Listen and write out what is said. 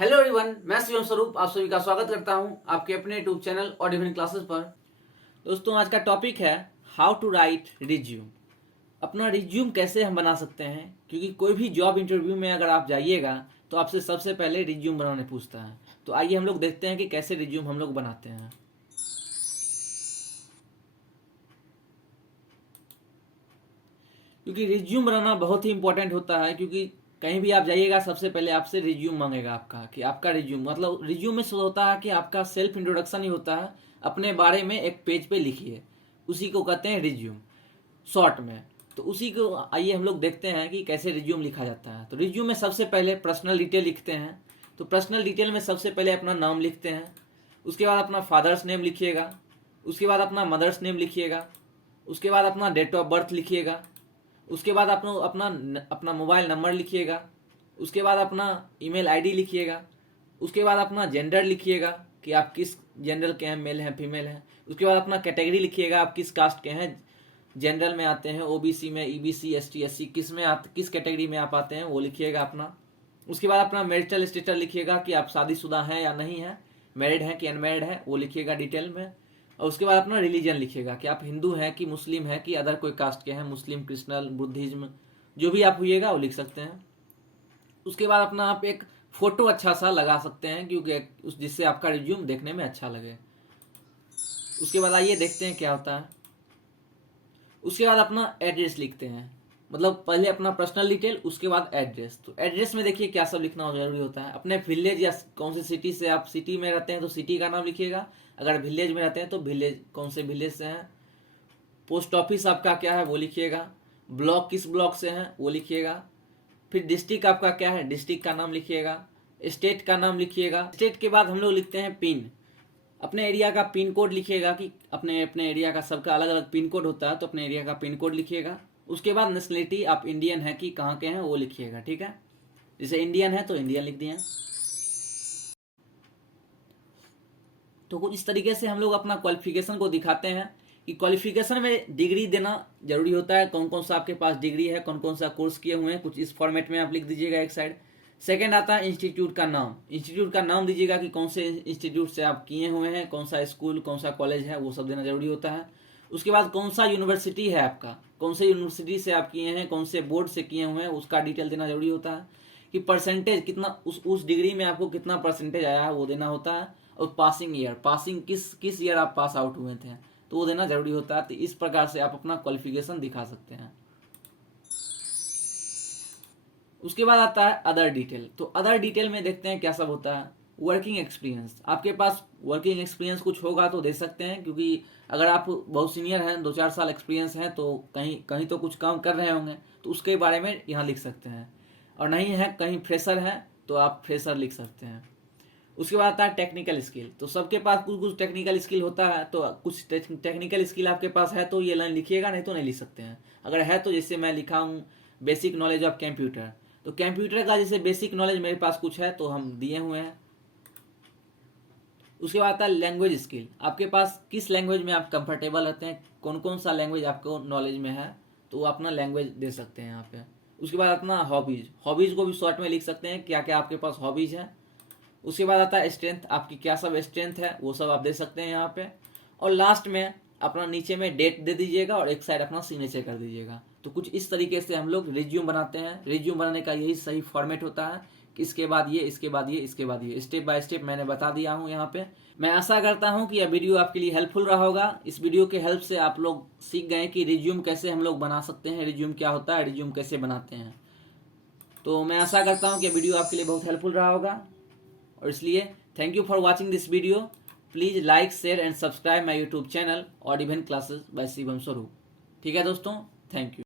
Hello everyone, मैं शिवम स्वरूप आप सभी का स्वागत करता हूं आपके अपने यूट्यूब चैनल और डिवाइन क्लासेस पर। दोस्तों, आज का टॉपिक है हाउ टू राइट रिज्यूम। अपना रिज्यूम कैसे हम बना सकते हैं, क्योंकि कोई भी जॉब इंटरव्यू में अगर आप जाइएगा तो आपसे सबसे पहले रिज्यूम बनाने पूछता है। तो आइए हम लोग देखते हैं कि कैसे रिज्यूम हम लोग बनाते हैं। क्योंकि रिज्यूम बनाना बहुत ही इंपॉर्टेंट होता है, क्योंकि कहीं भी आप जाइएगा सबसे पहले आपसे रिज्यूम मांगेगा आपका, कि आपका रिज्यूम मतलब रिज्यूम में होता है कि आपका सेल्फ इंट्रोडक्शन ही होता है। अपने बारे में एक पेज पे लिखिए, उसी को कहते हैं रिज्यूम शॉर्ट में। तो उसी को आइए हम लोग देखते हैं कि कैसे रिज्यूम लिखा जाता है। तो रिज्यूम में सबसे पहले पर्सनल डिटेल लिखते हैं। तो पर्सनल डिटेल में सबसे पहले अपना नाम लिखते हैं, उसके बाद अपना फादर्स नेम लिखिएगा, उसके बाद अपना मदर्स नेम लिखिएगा, उसके बाद अपना डेट ऑफ बर्थ लिखिएगा, उसके बाद अपना अपना अपना मोबाइल नंबर लिखिएगा, उसके बाद अपना ईमेल आईडी लिखिएगा, उसके बाद अपना जेंडर लिखिएगा कि आप किस जेंडर के हैं, मेल हैं फीमेल हैं। उसके बाद अपना कैटेगरी लिखिएगा, आप किस कास्ट के हैं, जनरल में आते हैं, ओबीसी में, ईबीसी, एसटी, एससी, किस कैटेगरी में आप आते हैं वो लिखिएगा अपना। उसके बाद अपना मैरिटल स्टेटस लिखिएगा कि आप शादीशुदा हैं या नहीं हैं, मैरिड हैं कि अनमैरिड हैं, वो लिखिएगा डिटेल में। और उसके बाद अपना रिलीजन लिखिएगा कि आप हिंदू हैं कि मुस्लिम हैं कि अदर कोई कास्ट के हैं, मुस्लिम, क्रिश्चियन, बुद्धिज्म, जो भी आप हुइएगा वो लिख सकते हैं। उसके बाद अपना आप एक फोटो अच्छा सा लगा सकते हैं, क्योंकि जिससे आपका रिज्यूम देखने में अच्छा लगे। उसके बाद आइए देखते हैं क्या होता है। उसके बाद अपना एड्रेस लिखते हैं, मतलब पहले अपना पर्सनल डिटेल, उसके बाद एड्रेस। तो एड्रेस में देखिए क्या सब लिखना जरूरी होता है। अपने विलेज या कौन से सिटी से, आप सिटी में रहते हैं तो सिटी का नाम लिखिएगा, अगर विलेज में रहते हैं तो विलेज, कौन से विलेज से हैं। पोस्ट ऑफिस आपका क्या है वो लिखिएगा, ब्लॉक किस ब्लॉक से हैं वो लिखिएगा। फिर डिस्ट्रिक्ट आपका क्या है, डिस्ट्रिक्ट का नाम लिखिएगा। स्टेट का नाम लिखिएगा। स्टेट के बाद हम लोग लिखते हैं पिन, अपने एरिया का पिन कोड लिखिएगा कि अपने अपने एरिया का सबका अलग अलग पिन कोड होता है, तो अपने एरिया का पिन कोड लिखिएगा। उसके बाद नेशनलिटी, आप इंडियन है कि कहाँ के हैं वो लिखिएगा, ठीक है। जैसे इंडियन है तो इंडियन लिख दिए। तो कुछ इस तरीके से हम लोग अपना क्वालिफिकेशन को दिखाते हैं कि क्वालिफिकेशन में डिग्री देना जरूरी होता है, कौन कौन सा आपके पास डिग्री है, कौन कौन सा कोर्स किए हुए हैं, कुछ इस फॉर्मेट में आप लिख दीजिएगा एक साइड। सेकेंड आता है इंस्टीट्यूट का नाम। इंस्टीट्यूट का नाम दीजिएगा कि कौन से इंस्टीट्यूट से आप किए हुए हैं, कौन सा स्कूल, कौन सा कॉलेज है, वो सब देना जरूरी होता है। उसके बाद कौन सा यूनिवर्सिटी है आपका, कौन से यूनिवर्सिटी से आप किए हैं, कौन से बोर्ड से किए हुए हैं, उसका डिटेल देना जरूरी होता है। कि परसेंटेज कितना, उस डिग्री में आपको कितना परसेंटेज आया है वो देना होता है। और पासिंग ईयर, पासिंग किस ईयर आप पास आउट हुए थे तो वो देना जरूरी होता है। तो इस प्रकार से आप अपना क्वालिफिकेशन दिखा सकते हैं। उसके बाद आता है अदर डिटेल। तो अदर डिटेल में देखते हैं क्या सब होता है। वर्किंग एक्सपीरियंस, आपके पास वर्किंग एक्सपीरियंस कुछ होगा तो दे सकते हैं, क्योंकि अगर आप बहुत सीनियर हैं, 2-4 साल एक्सपीरियंस है, तो कहीं कहीं तो कुछ काम कर रहे होंगे, तो उसके बारे में यहाँ लिख सकते हैं। और नहीं है, कहीं फ्रेशर है तो आप फ्रेशर लिख सकते हैं। उसके बाद आता है टेक्निकल स्किल। तो सबके पास कुछ कुछ टेक्निकल स्किल होता है, तो कुछ टेक्निकल स्किल आपके पास है तो ये लाइन लिखिएगा, नहीं तो नहीं लिख सकते हैं। अगर है तो जैसे मैं लिखा हूँ बेसिक नॉलेज ऑफ कंप्यूटर, तो कंप्यूटर का जैसे बेसिक नॉलेज मेरे पास कुछ है तो हम दिए हुए हैं। उसके बाद आता है लैंग्वेज स्किल। आपके पास किस लैंग्वेज में आप कंफर्टेबल रहते हैं, कौन कौन सा लैंग्वेज आपको नॉलेज में है, तो वो अपना लैंग्वेज दे सकते हैं यहाँ पे। उसके बाद अपना हॉबीज, हॉबीज को भी शॉर्ट में लिख सकते हैं, क्या क्या आपके पास हॉबीज है। उसके बाद आता है स्ट्रेंथ, आपकी क्या सब स्ट्रेंथ है वो सब आप दे सकते हैं यहाँ पे। और लास्ट में अपना नीचे में डेट दे दीजिएगा और एक साइड अपना सिग्नेचर कर दीजिएगा। तो कुछ इस तरीके से हम लोग रिज्यूम बनाते हैं। रिज्यूम बनाने का यही सही फॉर्मेट होता है कि इसके बाद ये, इसके बाद ये, इसके बाद ये, स्टेप बाय स्टेप मैंने बता दिया हूँ यहाँ पे। मैं आशा करता हूँ कि यह वीडियो आपके लिए हेल्पफुल रहा होगा। इस वीडियो के हेल्प से आप लोग सीख गए कि रिज्यूम कैसे हम लोग बना सकते हैं, रिज्यूम क्या होता है, रिज्यूम कैसे बनाते हैं। तो मैं आशा करता हूँ कि वीडियो आपके लिए बहुत हेल्पफुल रहा होगा, और इसलिए thank you for watching this video. Please like, share and subscribe my YouTube channel और डिवाइन क्लासेस बाय शिवम स्वरूप। ठीक है दोस्तों, थैंक यू।